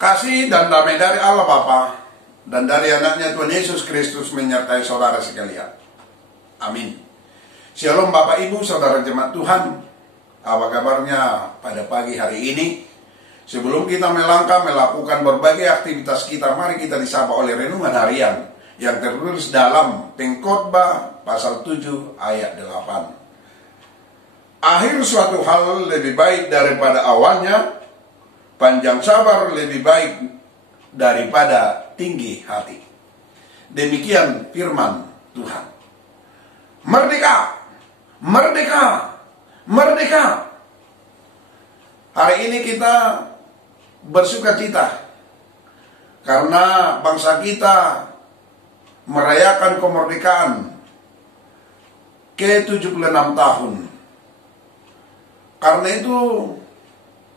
Kasih dan damai dari Allah Bapa dan dari anaknya Tuhan Yesus Kristus menyertai saudara sekalian. Amin. Shalom Bapak Ibu, saudara jemaat Tuhan. Apa kabarnya pada pagi hari ini? Sebelum kita melangkah melakukan berbagai aktivitas kita, mari kita disapa oleh renungan harian yang tertulis dalam Pengkhotbah pasal 7 ayat 8. Akhir suatu hal lebih baik daripada awalnya, panjang sabar lebih baik daripada tinggi hati. Demikian firman Tuhan. Merdeka, merdeka, merdeka. Hari ini kita bersuka cita karena bangsa kita merayakan kemerdekaan ke-76 tahun. Karena itu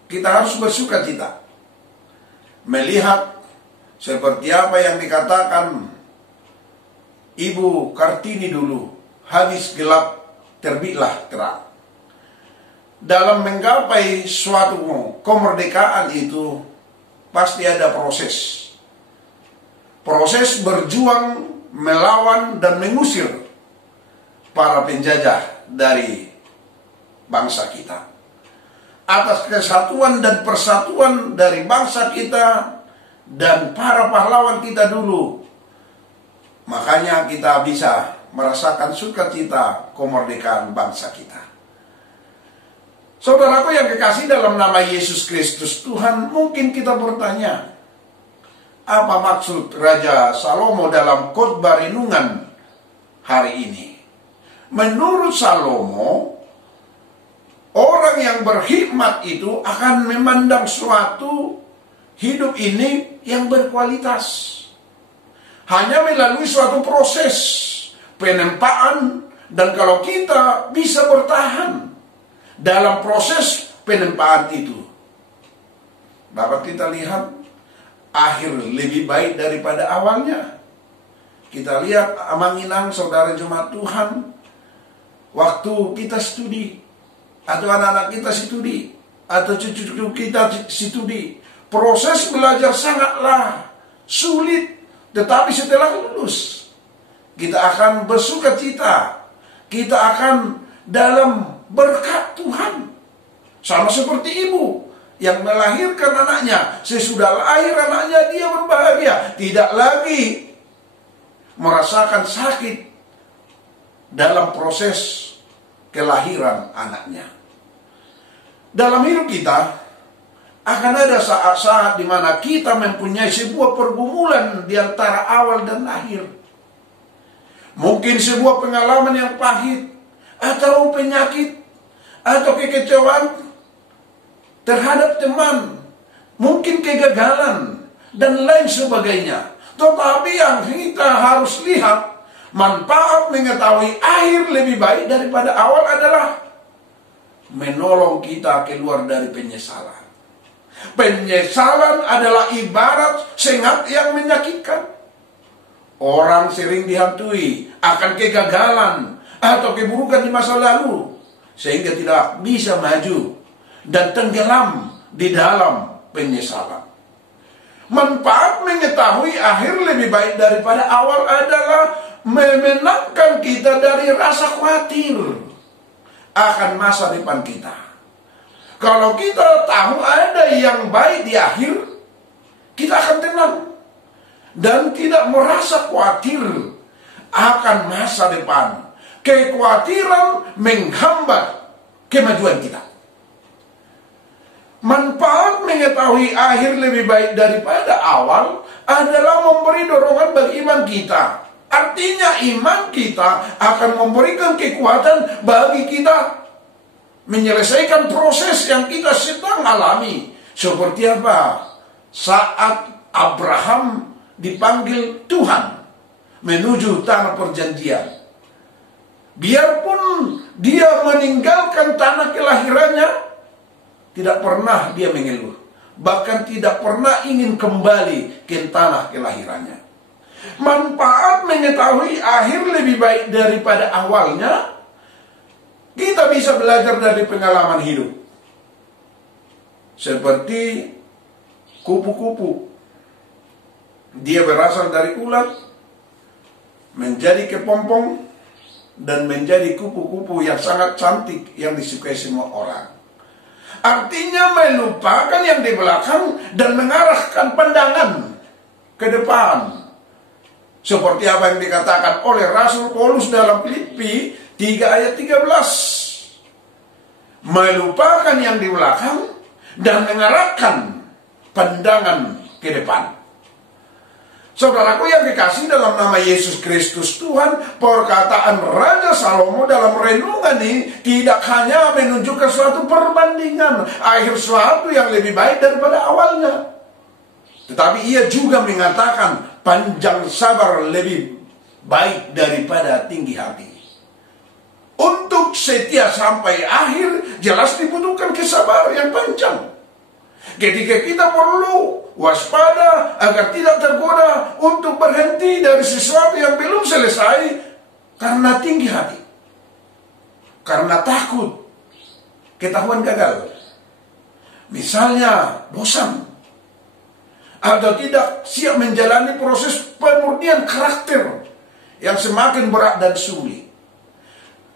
kita harus bersuka cita melihat seperti apa yang dikatakan Ibu Kartini dulu, habis gelap terbitlah terang. Dalam menggapai suatu kemerdekaan itu pasti ada proses. Proses berjuang, melawan dan mengusir para penjajah dari bangsa kita. Atas kesatuan dan persatuan dari bangsa kita dan para pahlawan kita dulu, makanya kita bisa merasakan sukacita kemerdekaan bangsa kita. Saudaraku yang kekasih dalam nama Yesus Kristus Tuhan, mungkin kita bertanya, apa maksud Raja Salomo dalam khotbah renungan hari ini? Menurut Salomo, orang yang berhikmat itu akan memandang suatu hidup ini yang berkualitas. Hanya melalui suatu proses penempaan, dan kalau kita bisa bertahan dalam proses penempaan itu, dapat kita lihat akhir lebih baik daripada awalnya. Kita lihat Amanginang, saudara jemaat Tuhan, waktu kita studi, atau anak-anak kita studi, atau cucu-cucu kita studi, proses belajar sangatlah sulit. Tetapi setelah lulus, kita akan bersuka cita, kita akan dalam berkat Tuhan. Sama seperti ibu yang melahirkan anaknya, sesudah lahir anaknya dia berbahagia, tidak lagi merasakan sakit dalam proses kelahiran anaknya. Dalam hidup kita akan ada saat-saat di mana kita mempunyai sebuah pergumulan di antara awal dan akhir. Mungkin sebuah pengalaman yang pahit, atau penyakit, atau kekecewaan terhadap teman, mungkin kegagalan, dan lain sebagainya. Tetapi yang kita harus lihat, manfaat mengetahui akhir lebih baik daripada awal adalah menolong kita keluar dari penyesalan. Penyesalan adalah ibarat sengat yang menyakitkan. Orang sering dihantui akan kegagalan atau keburukan di masa lalu, sehingga tidak bisa maju dan tenggelam di dalam penyesalan. Manfaat mengetahui akhir lebih baik daripada awal adalah memenangkan kita dari rasa khawatir akan masa depan kita. Kalau kita tahu ada yang baik di akhir, kita akan tenang dan tidak merasa khawatir akan masa depan. Kekhawatiran menghambat kemajuan kita. Manfaat mengetahui akhir lebih baik daripada awal adalah memberi dorongan bagi iman kita. Artinya iman kita akan memberikan kekuatan bagi kita menyelesaikan proses yang kita sedang alami. Seperti apa? Saat Abraham dipanggil Tuhan menuju tanah perjanjian. Biarpun dia meninggalkan tanah kelahirannya, tidak pernah dia mengeluh. Bahkan tidak pernah ingin kembali ke tanah kelahirannya. Manfaat mengetahui akhir lebih baik daripada awalnya, kita bisa belajar dari pengalaman hidup. Seperti kupu-kupu. Dia berasal dari ulat, menjadi kepompong, dan menjadi kupu-kupu yang sangat cantik yang disukai semua orang. Artinya melupakan yang di belakang dan mengarahkan pandangan ke depan. Seperti apa yang dikatakan oleh Rasul Paulus dalam Filipi 3 ayat 13. Melupakan yang di belakang dan mengarahkan pandangan ke depan. Saudaraku yang dikasih dalam nama Yesus Kristus Tuhan, perkataan Raja Salomo dalam renungan ini tidak hanya menunjukkan suatu perbandingan akhir suatu yang lebih baik daripada awalnya, tetapi ia juga mengatakan panjang sabar lebih baik daripada tinggi hati. Untuk setia sampai akhir jelas dibutuhkan kesabaran yang panjang. Ketika kita perlu waspada agar tidak tergoda untuk berhenti dari sesuatu yang belum selesai karena tinggi hati, karena takut ketahuan gagal, misalnya bosan, atau tidak siap menjalani proses pemurnian karakter yang semakin berat dan sulit.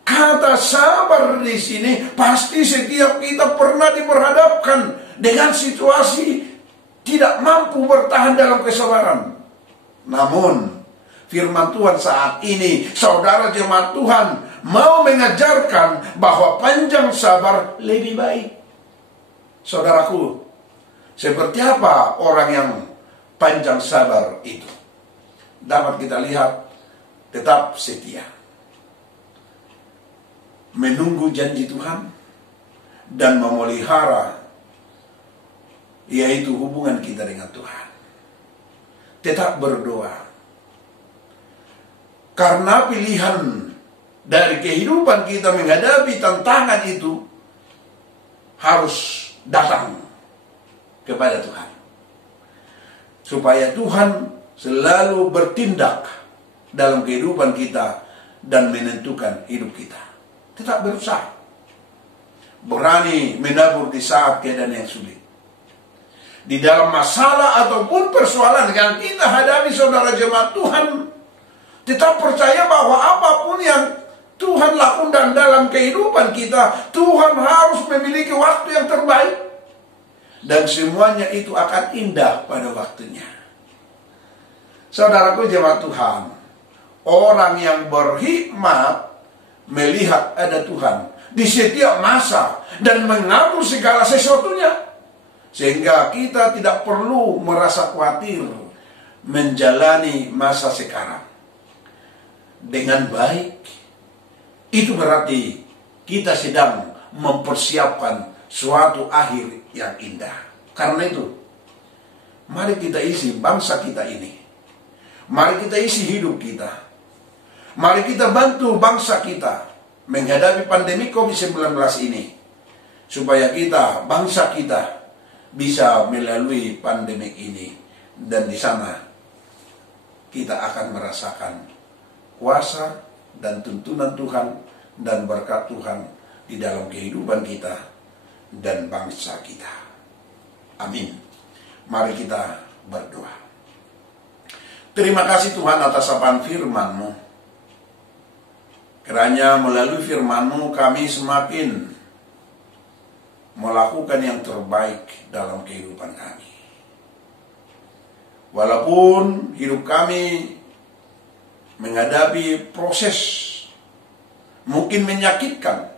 Kata sabar di sini pasti setiap kita pernah diperhadapkan dengan situasi tidak mampu bertahan dalam kesabaran. Namun firman Tuhan saat ini, saudara jemaat Tuhan, mau mengajarkan bahwa panjang sabar lebih baik. Saudaraku, seperti apa orang yang panjang sabar itu? Dapat kita lihat, tetap setia, menunggu janji Tuhan, dan memelihara yaitu hubungan kita dengan Tuhan. Tetap berdoa. Karena pilihan dari kehidupan kita menghadapi tantangan itu harus datang kepada Tuhan. Supaya Tuhan selalu bertindak dalam kehidupan kita dan menentukan hidup kita. Tetap berusaha. Berani menabur di saat keadaan yang sulit. Di dalam masalah ataupun persoalan yang kita hadapi, saudara jemaat Tuhan, tetap percaya bahwa apapun yang Tuhan lakukan dalam kehidupan kita, Tuhan harus memiliki waktu yang terbaik. Dan semuanya itu akan indah pada waktunya. Saudaraku jemaat Tuhan, orang yang berhikmat melihat ada Tuhan di setiap masa dan mengatur segala sesuatunya. Sehingga kita tidak perlu merasa khawatir menjalani masa sekarang dengan baik. Itu berarti kita sedang mempersiapkan suatu akhir yang indah. Karena itu, mari kita isi bangsa kita ini. Mari kita isi hidup kita. Mari kita bantu bangsa kita menghadapi pandemi COVID-19 ini. Supaya kita, bangsa kita, bisa melalui pandemi ini. Dan di sana kita akan merasakan kuasa dan tuntunan Tuhan dan berkat Tuhan di dalam kehidupan kita dan bangsa kita. Amin. Mari kita berdoa. Terima kasih Tuhan atas sapaan firman-Mu. Kiranya melalui firman-Mu kami semakin melakukan yang terbaik dalam kehidupan kami. Walaupun hidup kami menghadapi proses mungkin menyakitkan,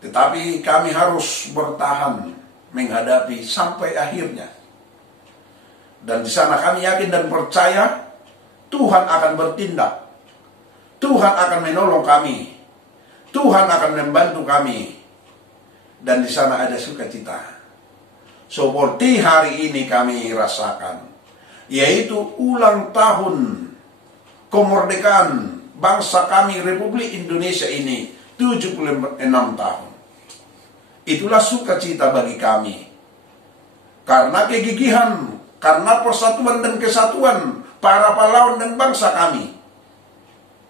tetapi kami harus bertahan menghadapi sampai akhirnya. Dan di sana kami yakin dan percaya Tuhan akan bertindak. Tuhan akan menolong kami. Tuhan akan membantu kami. Dan di sana ada sukacita. Seperti hari ini kami rasakan, yaitu ulang tahun kemerdekaan bangsa kami Republik Indonesia ini 76 tahun. Itulah sukacita bagi kami. Karena kegigihan, karena persatuan dan kesatuan para pahlawan dan bangsa kami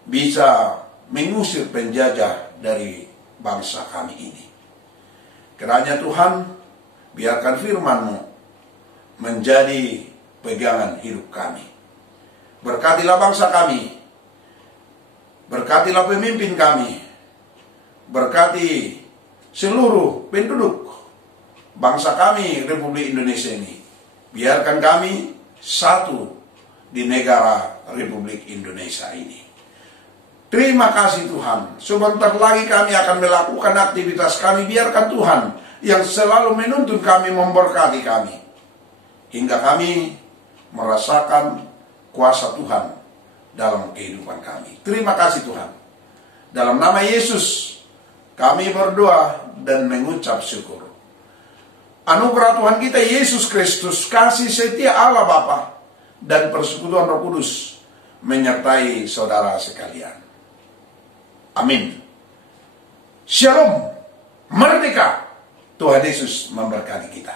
bisa mengusir penjajah dari bangsa kami ini. Kiranya Tuhan, biarkan firman-Mu menjadi pegangan hidup kami. Berkatilah bangsa kami, berkatilah pemimpin kami, berkati seluruh penduduk bangsa kami, Republik Indonesia ini. Biarkan kami satu di negara Republik Indonesia ini. Terima kasih Tuhan. Sebentar lagi kami akan melakukan aktivitas kami. Biarkan Tuhan yang selalu menuntun kami, memberkati kami, hingga kami merasakan kuasa Tuhan dalam kehidupan kami. Terima kasih Tuhan. Dalam nama Yesus kami berdoa dan mengucap syukur. Anugerah Tuhan kita Yesus Kristus, kasih setia Allah Bapa, dan persekutuan Roh Kudus menyertai saudara sekalian. Amin. Shalom. Merdeka. Tuhan Yesus memberkati kita.